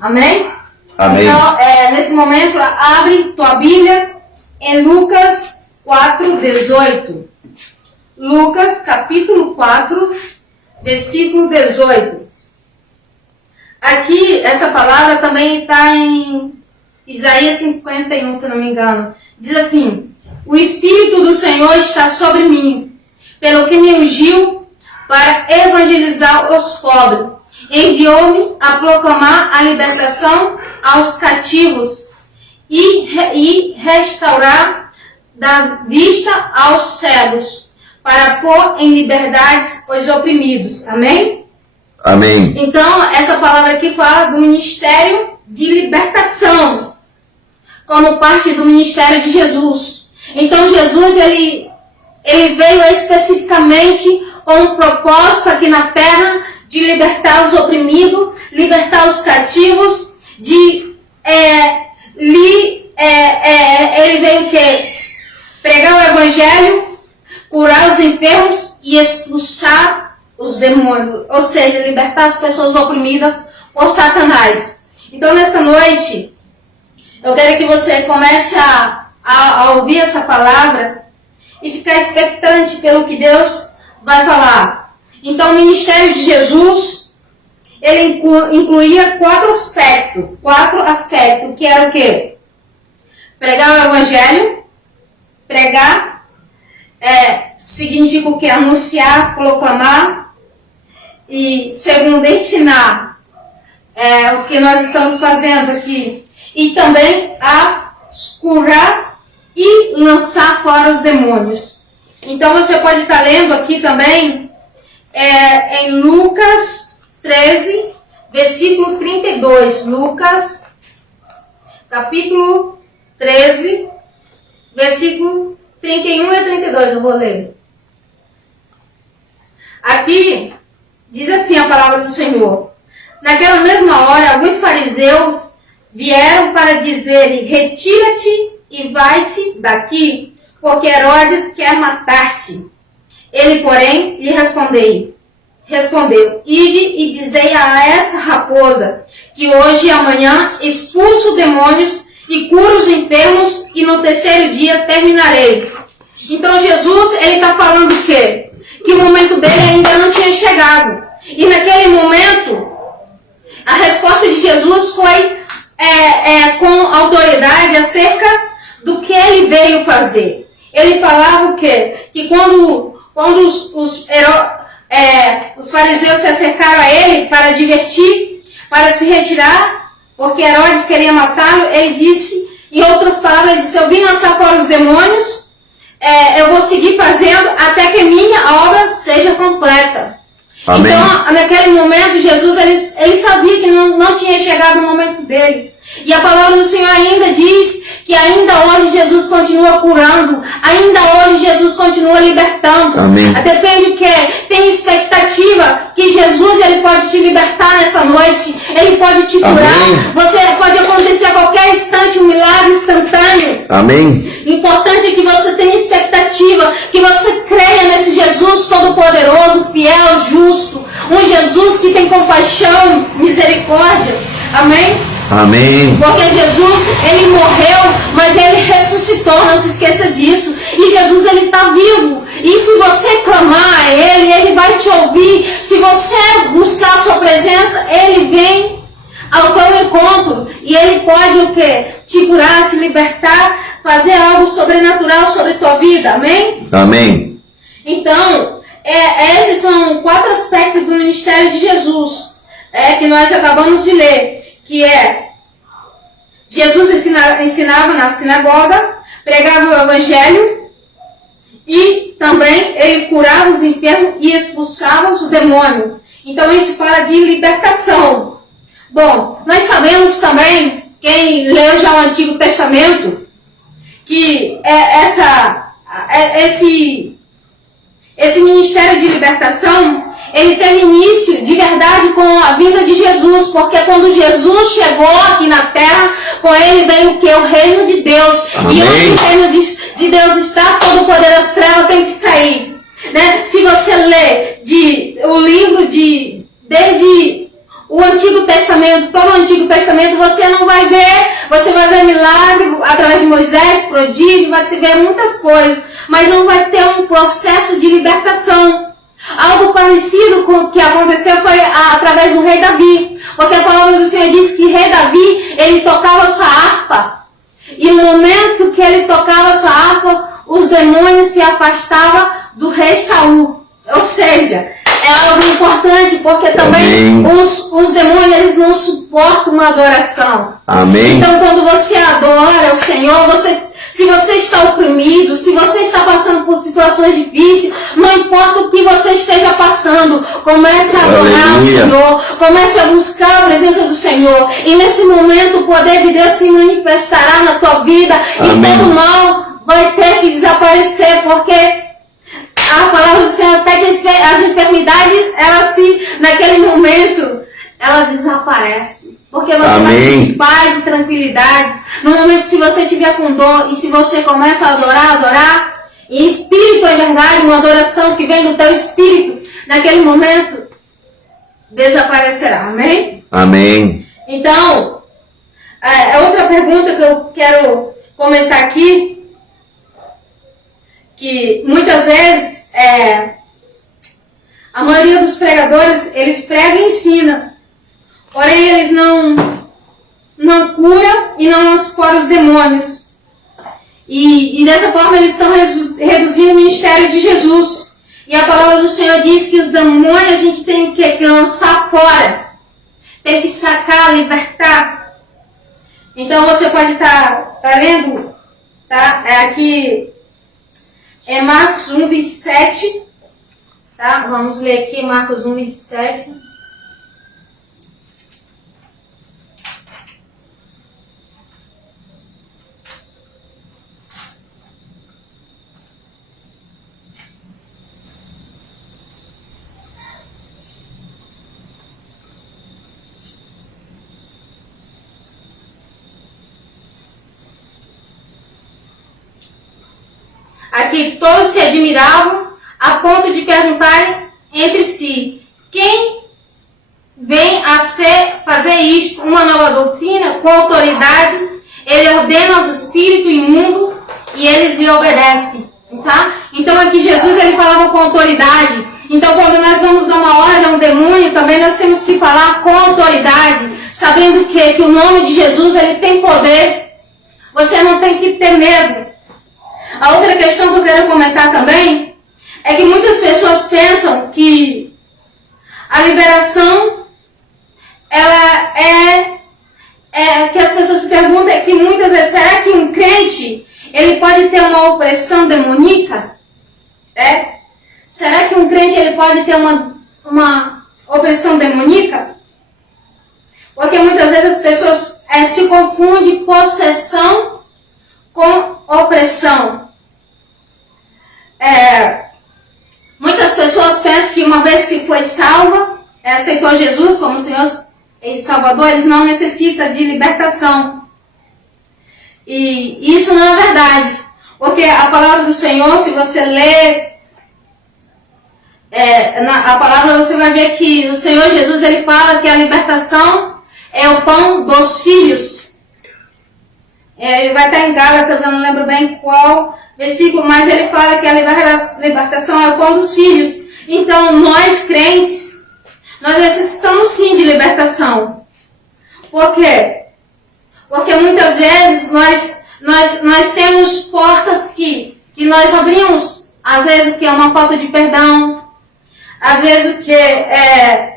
Amém? Amém. Então, nesse momento, abre tua Bíblia em Lucas 4:18. Lucas, capítulo 4, versículo 18. Aqui, essa palavra também está em Isaías 51, se não me engano. Diz assim: o Espírito do Senhor está sobre mim, pelo que me ungiu para evangelizar os pobres. Enviou-me a proclamar a libertação aos cativos e restaurar da vista aos cegos, para pôr em liberdade os oprimidos. Amém? Amém. Então, essa palavra aqui fala do ministério de libertação, como parte do ministério de Jesus. Então, Jesus, ele veio especificamente com um propósito aqui na terra de libertar os oprimidos, libertar os cativos, ele veio o quê? Pregar o evangelho, curar os enfermos e expulsar os demônios, ou seja, libertar as pessoas oprimidas por Satanás. Então, nesta noite, eu quero que você comece a ouvir essa palavra e ficar expectante pelo que Deus vai falar. Então, o ministério de Jesus, ele incluía quatro aspectos, que era o quê? Pregar o evangelho. Pregar significa o quê? Anunciar, proclamar. E segundo, ensinar o que nós estamos fazendo aqui. E também a curar e lançar fora os demônios. Então você pode estar lendo aqui também em Lucas 13, versículo 32. Lucas, capítulo 13, versículo 31 e 32, eu vou ler. Aqui diz assim a palavra do Senhor: naquela mesma hora, alguns fariseus vieram para dizer-lhe: retira-te e vai-te daqui, porque Herodes quer matar-te. Ele, porém, lhe respondeu: ide e dizei a essa raposa que hoje e amanhã expulso demônios e curo os enfermos, e no terceiro dia terminarei. Então Jesus, ele está falando o quê? Que o momento dele ainda não tinha chegado. E naquele momento, a resposta de Jesus foi com autoridade acerca do que ele veio fazer. Ele falava o quê? Que quando os fariseus se acercaram a ele para divertir, para se retirar, porque Herodes queria matá-lo, ele disse, em outras palavras, ele disse: eu vim lançar fora os demônios, eu vou seguir fazendo até que minha obra seja completa. Amém. Então, naquele momento, Jesus, ele sabia que não tinha chegado o momento dele. E a palavra do Senhor ainda diz que ainda hoje Jesus continua curando, ainda hoje Jesus continua libertando. Amém. Depende do que tem expectativa que Jesus, ele pode te libertar nessa noite, ele pode te curar. Amém. Você pode acontecer a qualquer instante um milagre instantâneo. Amém. O importante é que você tenha expectativa, que você creia nesse Jesus todo-poderoso, fiel, justo, um Jesus que tem compaixão, misericórdia. Amém? Amém. Porque Jesus, ele morreu, mas ele ressuscitou, não se esqueça disso. E Jesus, ele está vivo. E se você clamar a ele, ele vai te ouvir. Se você buscar a sua presença, ele vem ao teu encontro. E ele pode o quê? Te curar, te libertar, fazer algo sobrenatural sobre a tua vida. Amém? Amém. Então, esses são 4 aspectos do ministério de Jesus, que nós acabamos de ler. Que Jesus ensinava na sinagoga, pregava o evangelho e também ele curava os enfermos e expulsava os demônios. Então isso fala de libertação. Bom, nós sabemos também, quem leu já o Antigo Testamento, que esse ministério de libertação, ele teve início de verdade com a vinda de Jesus, porque quando Jesus chegou aqui na terra, com ele veio o que? O reino de Deus. Amém. E onde o reino de Deus está, todo o poder das trevas tem que sair. Né? Se você lê o livro desde o Antigo Testamento, todo o Antigo Testamento, você não vai ver, você vai ver milagre através de Moisés, prodígio, vai ver muitas coisas, mas não vai ter um processo de libertação. Algo parecido com o que aconteceu foi através do rei Davi, porque a palavra do Senhor diz que rei Davi, ele tocava sua harpa, e no momento que ele tocava sua harpa, os demônios se afastavam do rei Saul. Ou seja, é algo importante, porque também os demônios, eles não suportam uma adoração. Amém. Então, quando você adora o Senhor, se você está oprimido, se você está passando por situações difíceis, não importa o que você esteja passando, comece a adorar o Senhor, comece a buscar a presença do Senhor, e nesse momento o poder de Deus se manifestará na tua vida. Amém. E todo mal vai ter que desaparecer, porque a palavra do Senhor, até que as enfermidades, naquele momento, ela desaparece. Porque você vai sentir paz e tranquilidade. No momento, se você estiver com dor, e se você começa a adorar, em espírito, é verdade, uma adoração que vem do teu espírito, naquele momento, desaparecerá. Amém? Amém. Então, outra pergunta que eu quero comentar aqui, que muitas vezes a maioria dos pregadores, eles pregam e ensinam, porém eles não curam e não lançam fora os demônios, e dessa forma eles estão reduzindo o ministério de Jesus. E a palavra do Senhor diz que os demônios a gente tem que lançar fora, tem que sacar, libertar. Então você pode estar lendo, tá? Aqui é Marcos 1, 27, tá? Vamos ler aqui Marcos 1, 27. Aqui todos se admiravam a ponto de perguntarem entre si: quem vem a fazer isto? Uma nova doutrina com autoridade? Ele ordena aos espíritos imundos e eles lhe obedecem. Tá? Então aqui Jesus, ele falava com autoridade. Então quando nós vamos dar uma ordem a um demônio, também nós temos que falar com autoridade, sabendo que o nome de Jesus, ele tem poder. Você não tem que ter medo. A outra questão que eu quero comentar também é que muitas pessoas pensam que a liberação, ela que as pessoas se perguntam é que muitas vezes, será que um crente, ele pode ter uma opressão demoníaca? Será que um crente, ele pode ter uma opressão demoníaca? Porque muitas vezes as pessoas se confundem possessão com opressão. Muitas pessoas pensam que uma vez que foi salva, aceitou Jesus como Senhor e Salvador, eles não necessitam de libertação. E isso não é verdade. Porque a palavra do Senhor, se você ler a palavra, você vai ver que o Senhor Jesus, ele fala que a libertação é o pão dos filhos. Ele vai estar em Gálatas, eu não lembro bem qual versículo, mas ele fala que a libertação é o pão dos filhos. Então, nós crentes, nós necessitamos sim de libertação. Por quê? Porque muitas vezes nós temos portas que nós abrimos. Às vezes o que é uma falta de perdão, às vezes o que é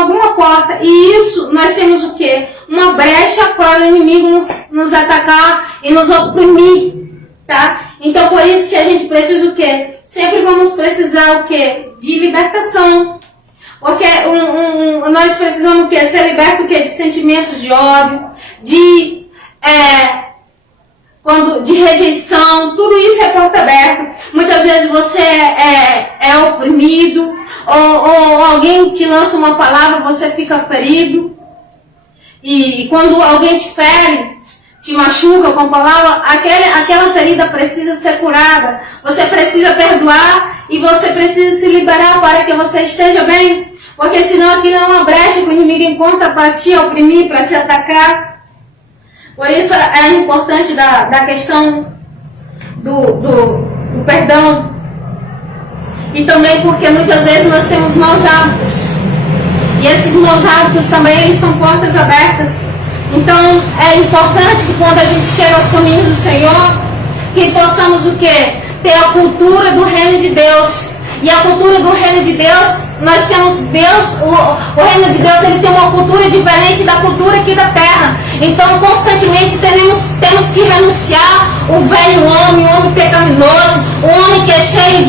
alguma porta. E isso nós temos o quê? Uma brecha para o inimigo nos atacar e nos oprimir, tá? Então por isso que a gente precisa o quê? Sempre vamos precisar o quê? De libertação. Porque nós precisamos o quê? Ser libertos o quê? De sentimentos de ódio, de rejeição, tudo isso é porta aberta. Muitas vezes você é oprimido, ou alguém te lança uma palavra, você fica ferido. E quando alguém te fere, te machuca com a palavra, aquela ferida precisa ser curada. Você precisa perdoar e você precisa se liberar para que você esteja bem. Porque senão aquilo é uma brecha que o inimigo encontra para te oprimir, para te atacar. Por isso é importante da questão do perdão. E também porque muitas vezes nós temos maus hábitos. E esses maus hábitos também eles são portas abertas. Então é importante que quando a gente chega aos caminhos do Senhor, que possamos o quê? Ter a cultura do reino de Deus. E a cultura do reino de Deus, nós temos Deus, o reino de Deus ele tem uma cultura diferente da cultura aqui da terra. Então constantemente temos que renunciar o velho homem, o homem pecaminoso, o homem que é cheio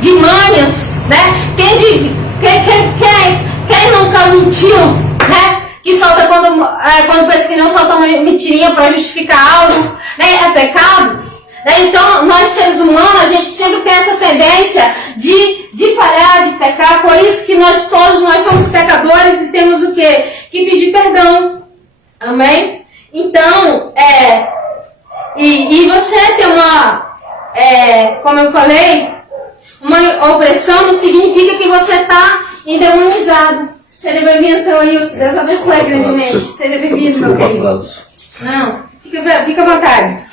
de manhas, né? Quem nunca mentiu, né? Que solta quando pensa que não solta uma mentirinha para justificar algo, né? É pecado. Então, nós seres humanos, a gente sempre tem essa tendência de falhar, de pecar. Por isso que nós somos pecadores e temos o quê? Que pedir perdão. Amém? Então, e você tem como eu falei, uma opressão não significa que você está endemonizado. Seja bem-vindo, seu Wilson. Deus abençoe grandemente. Seja bem-vindo, meu querido. Não, fica à vontade.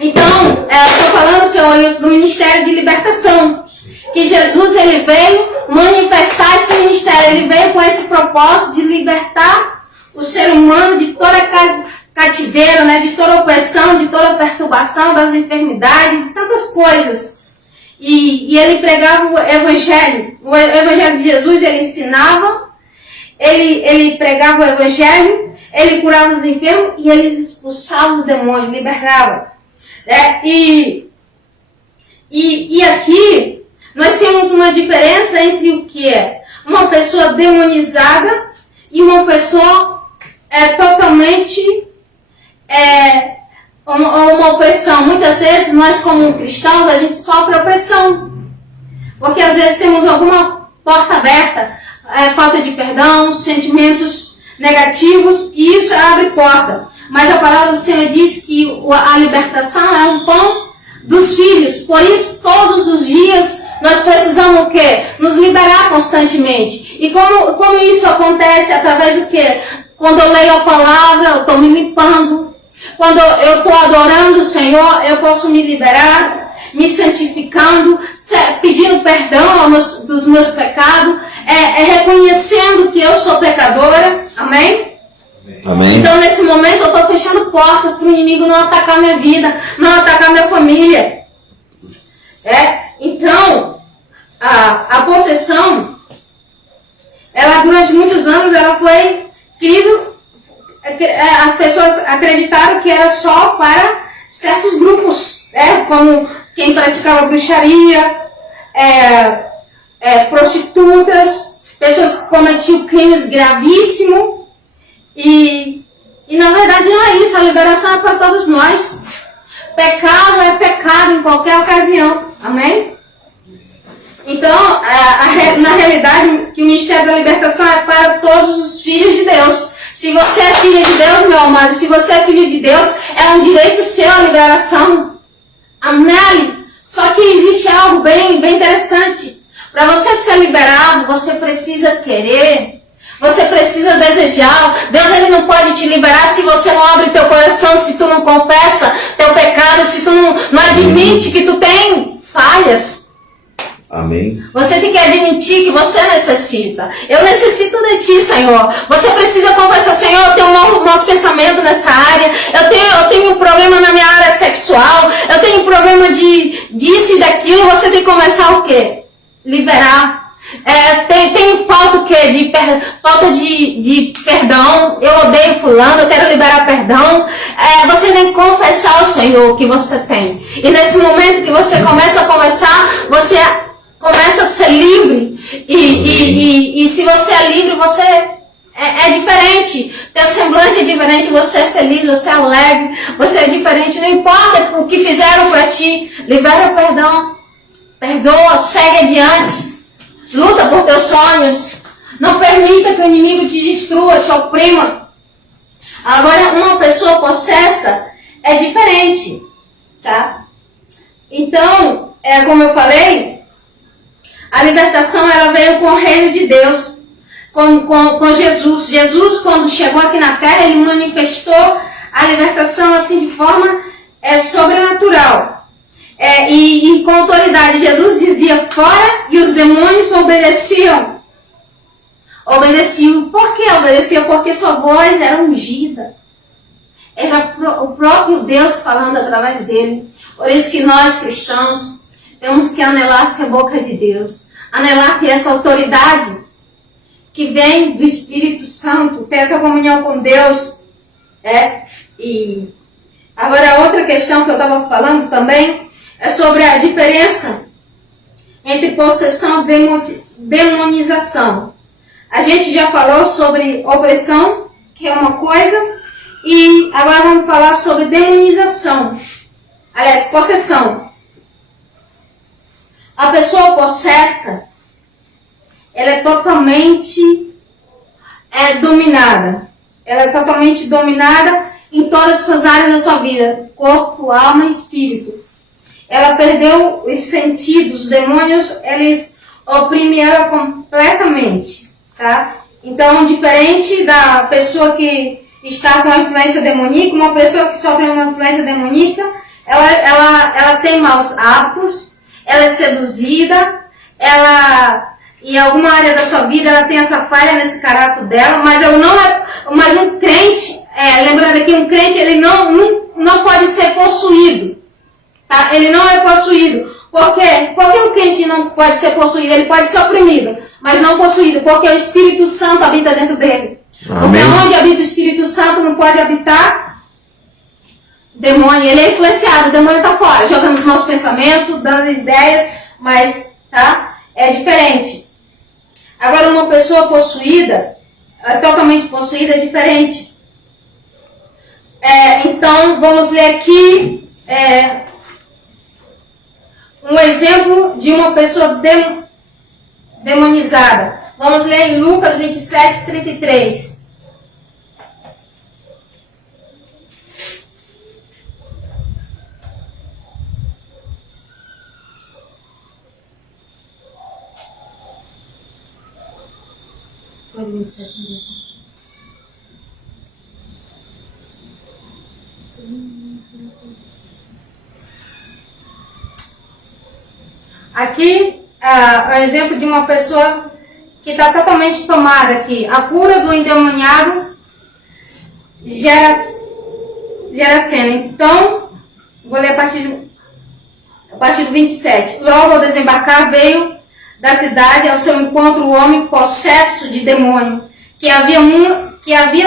Então, eu estou falando, Senhor Wilson, do ministério de libertação. Que Jesus ele veio manifestar esse ministério. Ele veio com esse propósito de libertar o ser humano de toda cativeiro, né, de toda opressão, de toda perturbação, das enfermidades, de tantas coisas. E ele pregava o evangelho. O evangelho de Jesus, ele ensinava, ele pregava o evangelho, ele curava os enfermos e ele expulsava os demônios, libertava. E aqui nós temos uma diferença entre o que é uma pessoa demonizada e uma pessoa totalmente uma opressão. Muitas vezes nós como cristãos a gente sofre opressão, porque às vezes temos alguma porta aberta, falta de perdão, sentimentos negativos, e isso abre porta. Mas a palavra do Senhor diz que a libertação é um pão dos filhos. Por isso, todos os dias, nós precisamos o quê? Nos liberar constantemente. E como isso acontece? Através do quê? Quando eu leio a palavra, eu estou me limpando. Quando eu estou adorando o Senhor, eu posso me liberar, me santificando, pedindo perdão dos meus pecados, reconhecendo que eu sou pecadora. Amém? Amém. Então, nesse momento, eu estou fechando portas para o inimigo não atacar minha vida, não atacar minha família. Então, a possessão, ela durante muitos anos, ela foi as pessoas acreditaram que era só para certos grupos, como quem praticava bruxaria, prostitutas, pessoas que cometiam crimes gravíssimos. E na verdade não é isso, a liberação é para todos nós. Pecado é pecado em qualquer ocasião, amém? Então, na realidade, que o ministério da libertação é para todos os filhos de Deus. Se você é filho de Deus, meu amado, se você é filho de Deus, é um direito seu a liberação. Amém? Só que existe algo bem interessante. Para você ser liberado, você precisa querer. Você precisa desejar. Deus ele não pode te liberar se você não abre teu coração, se tu não confessa teu pecado, se tu não admite que tu tem falhas. Amém. Você tem que admitir que você necessita. Eu necessito de ti, Senhor. Você precisa conversar, Senhor, eu tenho maus pensamentos nessa área. Eu tenho um problema na minha área sexual. Eu tenho um problema disso e daquilo. Você tem que começar o quê? Liberar. Tem falta o quê? Falta de perdão. Eu odeio fulano, eu quero liberar perdão. Você tem que confessar ao Senhor o que você tem. E nesse momento que você começa a conversar, você começa a ser livre. E se você é livre, você é diferente. Teu semblante é diferente, você é feliz, você é alegre, você é diferente. Não importa o que fizeram para ti, libera o perdão. Perdoa, segue adiante. Luta por teus sonhos. Não permita que o inimigo te destrua, te oprima. Agora, uma pessoa possessa é diferente, tá? Então, como eu falei, A libertação, ela veio com o reino de Deus, com Jesus. Jesus, quando chegou aqui na terra, ele manifestou a libertação assim de forma sobrenatural. E com autoridade, Jesus dizia fora e os demônios obedeciam. Obedeciam. Por que obedeciam? Porque sua voz era ungida. Era o próprio Deus falando através dele. Por isso que nós cristãos temos que anelar ser boca de Deus. Anelar ter essa autoridade que vem do Espírito Santo. Ter essa comunhão com Deus. E agora outra questão que eu estava falando também é sobre a diferença entre possessão e demonização. A gente já falou sobre opressão, que é uma coisa, e agora vamos falar sobre demonização. Aliás, possessão. A pessoa possessa, ela é totalmente dominada. Ela é totalmente dominada em todas as suas áreas da sua vida. Corpo, alma e espírito. Ela perdeu os sentidos. Os demônios, eles oprimem ela completamente. Tá? Então, diferente da pessoa que está com a influência demoníaca, uma pessoa que sofre uma influência demoníaca, ela tem maus hábitos, ela é seduzida, em alguma área da sua vida, ela tem essa falha nesse caráter dela, mas um crente, lembrando aqui, um crente, ele não pode ser possuído, tá? Ele não é possuído. Por quê? Porque o crente não pode ser possuído, ele pode ser oprimido, mas não possuído, porque o Espírito Santo habita dentro dele. Amém. Porque onde habita o Espírito Santo não pode habitar demônio. Ele é influenciado, o demônio está fora, jogando os nossos pensamentos, dando ideias, mas tá? É diferente. Agora, uma pessoa possuída, totalmente possuída, é diferente. Então, vamos ler aqui um exemplo de uma pessoa demonizada. Vamos ler em Lucas 27, 33. Aqui é um exemplo de uma pessoa que está totalmente tomada aqui. A cura do endemoniado gera cena. Então, vou ler a partir do 27. Logo ao desembarcar, veio da cidade ao seu encontro o homem possesso de demônio, que havia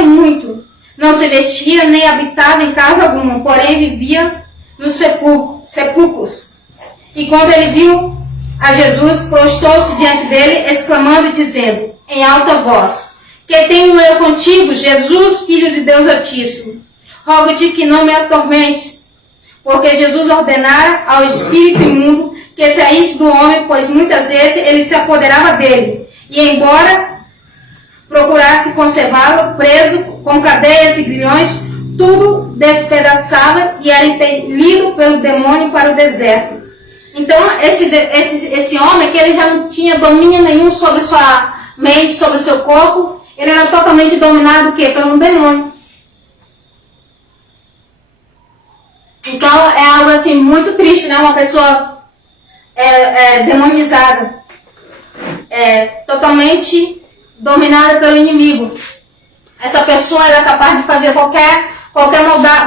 muito. Não se vestia nem habitava em casa alguma, porém vivia nos sepulcros. E quando ele viu a Jesus, prostou-se diante dele, exclamando e dizendo, em alta voz, que tenho eu contigo, Jesus, Filho de Deus Altíssimo? Rogo-te que não me atormentes, porque Jesus ordenara ao espírito imundo que saísse do homem, pois muitas vezes ele se apoderava dele, e embora procurasse conservá-lo preso com cadeias e grilhões, tudo despedaçava e era impelido pelo demônio para o deserto. Então, esse homem, que ele já não tinha domínio nenhum sobre sua mente, sobre o seu corpo, ele era totalmente dominado pelo um demônio. Então, é algo assim muito triste, né? Uma pessoa demonizada, totalmente dominada pelo inimigo. Essa pessoa é capaz de fazer qualquer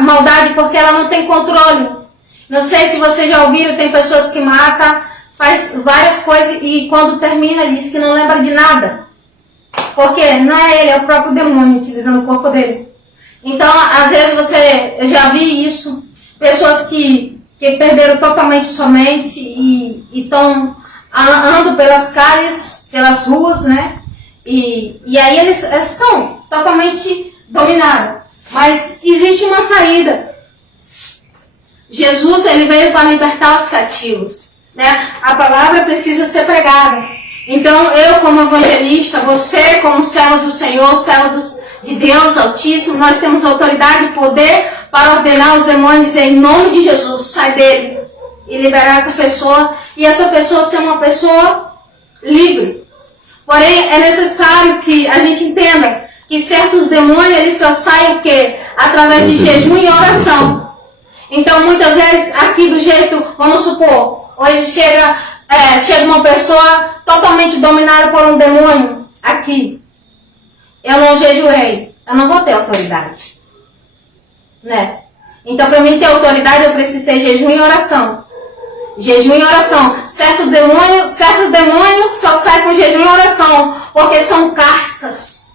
maldade porque ela não tem controle. Não sei se vocês já ouviram, tem pessoas que matam, faz várias coisas e quando termina diz que não lembra de nada. Porque não é ele, é o próprio demônio utilizando o corpo dele. Então, às vezes eu já vi isso, pessoas que perderam totalmente sua mente e estão andando pelas calles, pelas ruas, né? E aí eles estão totalmente dominados. Mas existe uma saída. Jesus, ele veio para libertar os cativos, né? A palavra precisa ser pregada. Então, eu como evangelista, você como servo do Senhor, servo de Deus Altíssimo, nós temos autoridade e poder para ordenar os demônios em nome de Jesus, sai dele e liberar essa pessoa. E essa pessoa ser uma pessoa livre. Porém, é necessário que a gente entenda que certos demônios, eles só saem o quê? Através de jejum e oração. Então, muitas vezes, aqui do jeito, vamos supor, hoje chega uma pessoa totalmente dominada por um demônio aqui. Eu não jejuei, eu não vou ter autoridade. Né? Então, para mim ter autoridade, eu preciso ter jejum e oração. Jejum e oração. Certos demônios só saem com jejum e oração, porque são castas.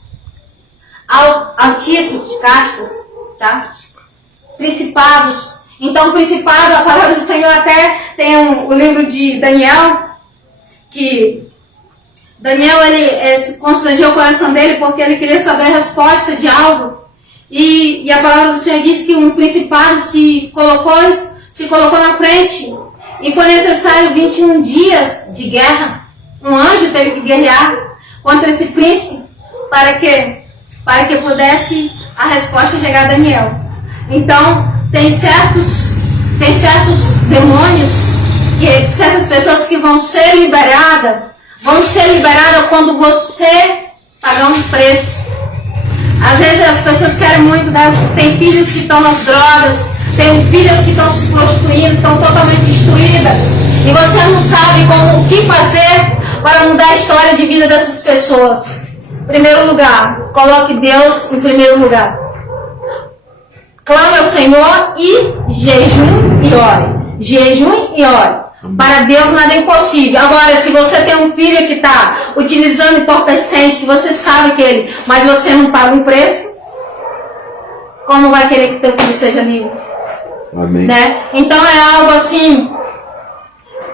Altíssimos, castas, tá? Principados. Então, principado, a palavra do Senhor até tem o livro de Daniel, que Daniel, ele se constrangeu o coração dele porque ele queria saber a resposta de algo. E a palavra do Senhor diz que um principado se colocou na frente. E foi necessário 21 dias de guerra. Um anjo teve que guerrear contra esse príncipe para que pudesse a resposta chegar a Daniel. Então, tem certos demônios, certas pessoas que vão ser liberadas quando você pagar um preço. Às vezes as pessoas querem muito, tem filhos que estão nas drogas, tem filhas que estão se prostituindo, estão totalmente destruídas, e você não sabe o que fazer para mudar a história de vida dessas pessoas. Em primeiro lugar, coloque Deus em primeiro lugar. Clame ao Senhor e jejum e ore. Jejum e ore. Para Deus nada é impossível. Agora, se você tem um filho que está utilizando entorpecente, que você sabe que ele, mas você não paga um preço, como vai querer que teu filho seja livre? Amém. Né? Então é algo assim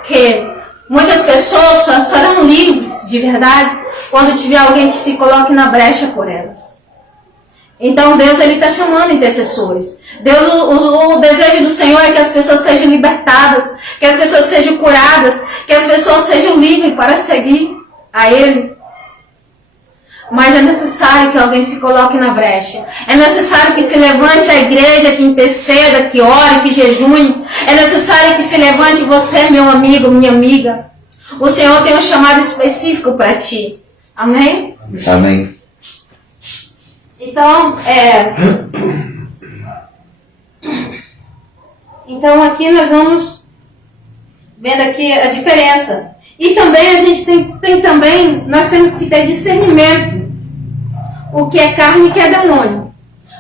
que muitas pessoas só serão livres de verdade quando tiver alguém que se coloque na brecha por elas. Então Deus está chamando intercessores. O desejo do Senhor é que as pessoas sejam libertadas, que as pessoas sejam curadas, que as pessoas sejam livres para seguir a Ele. Mas é necessário que alguém se coloque na brecha. É necessário que se levante a igreja, que interceda, que ore, que jejune. É necessário que se levante você, meu amigo, minha amiga. O Senhor tem um chamado específico para ti. Amém? Amém. Então aqui nós vamos vendo aqui a diferença. E também a gente nós temos que ter discernimento. O que é carne e o que é demônio.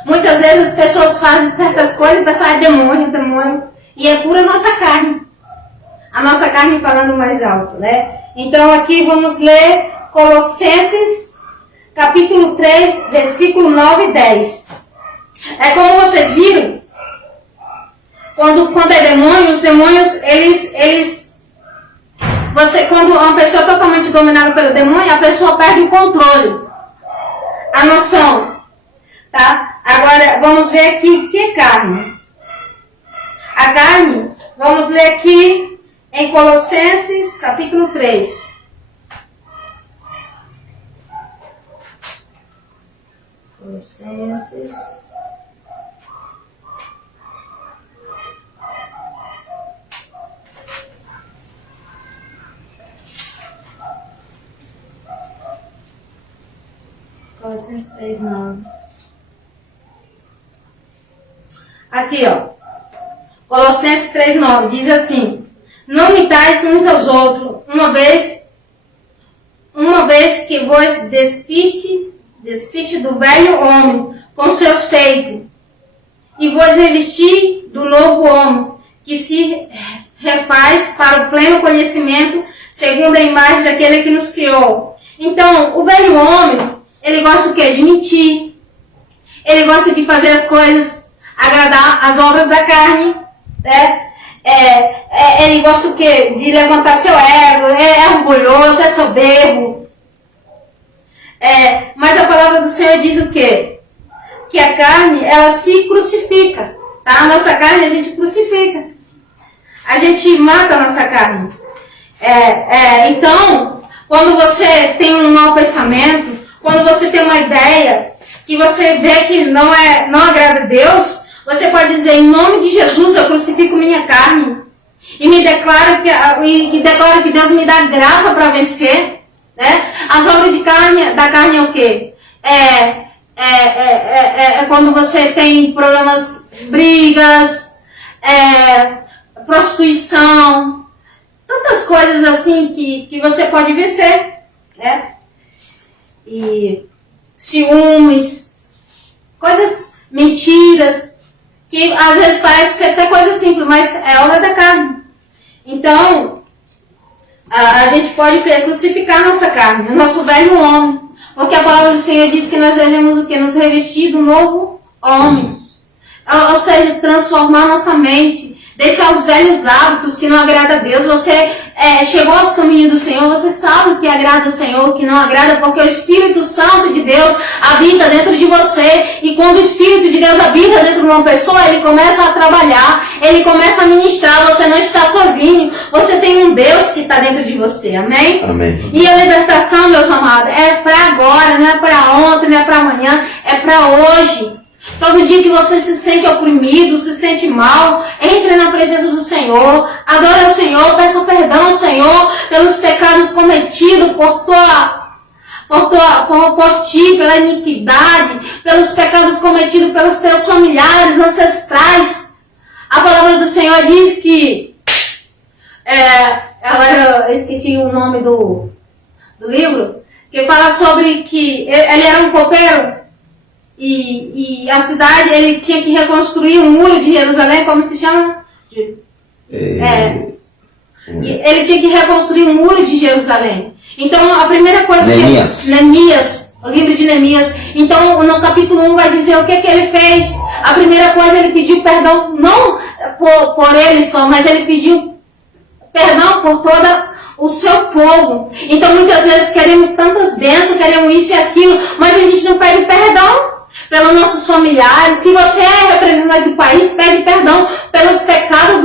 Muitas vezes as pessoas fazem certas coisas e o pessoal é demônio. E é pura nossa carne. A nossa carne falando mais alto, né? Então aqui vamos ler Colossenses capítulo 3, versículo 9 e 10. É como vocês viram, quando é demônio, os demônios, quando uma pessoa é totalmente dominada pelo demônio, a pessoa perde o controle, a noção, tá? Agora, vamos ver aqui o que é carne. A carne, vamos ler aqui em Colossenses, capítulo 3. Colossenses. Colossenses 3:9. Aqui, ó. Colossenses 3:9 diz assim: não mintais uns aos outros, uma vez que vos despiste do velho homem com seus feitos, e vos revestir do novo homem, que se refaz para o pleno conhecimento, segundo a imagem daquele que nos criou. Então, o velho homem, ele gosta o quê? De mentir. Ele gosta de fazer as coisas, agradar as obras da carne, né? Ele gosta o quê? De levantar seu ego, é orgulhoso, é soberbo. Mas a palavra do Senhor diz o quê? Que a carne, ela se crucifica. Tá? A nossa carne a gente crucifica. A gente mata a nossa carne. Então, quando você tem um mau pensamento, quando você tem uma ideia que você vê que não agrada a Deus, você pode dizer: em nome de Jesus eu crucifico minha carne. E declaro que Deus me dá graça para vencer. Né? As obras da carne é o quê? É quando você tem problemas, brigas, prostituição, tantas coisas assim que você pode vencer, né? E ciúmes, coisas, mentiras, que às vezes parece ser até coisa simples, mas é obra da carne. Então, a gente pode crucificar a nossa carne, o nosso velho homem, porque a palavra do Senhor diz que nós devemos o quê? Nos revestir do novo homem. Ou seja, transformar nossa mente, deixar os velhos hábitos que não agradam a Deus. Você chegou aos caminhos do Senhor, você sabe o que agrada ao Senhor, o que não agrada, porque o Espírito Santo de Deus habita dentro de você. E quando o Espírito de Deus habita dentro de uma pessoa, ele começa a trabalhar, ele começa a ministrar. Você não está sozinho, você tem um Deus que está dentro de você, amém? Amém. E a libertação, meus amados, é para agora, não é para ontem, não é para amanhã, é para hoje. Todo dia que você se sente oprimido, se sente mal, entre na presença do Senhor, adore ao Senhor, peça perdão ao Senhor pelos pecados cometidos por ti, pela iniquidade, pelos pecados cometidos pelos teus familiares, ancestrais. A palavra do Senhor diz que, agora eu esqueci o nome do livro, que fala sobre que ele era um copeiro. E a cidade, ele tinha que reconstruir o muro de Jerusalém, como se chama? Ele tinha que reconstruir o muro de Jerusalém. Então, a primeira coisa Neemias, o livro de Neemias. Então, no capítulo 1 vai dizer o que ele fez. A primeira coisa, ele pediu perdão, não por ele só, mas ele pediu perdão por toda o seu povo. Então, muitas vezes queremos tantas bênçãos, queremos isso e aquilo, mas a gente não pede perdão pelos nossos familiares. Se você é representante do país, pede perdão pelos pecados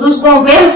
dos governos,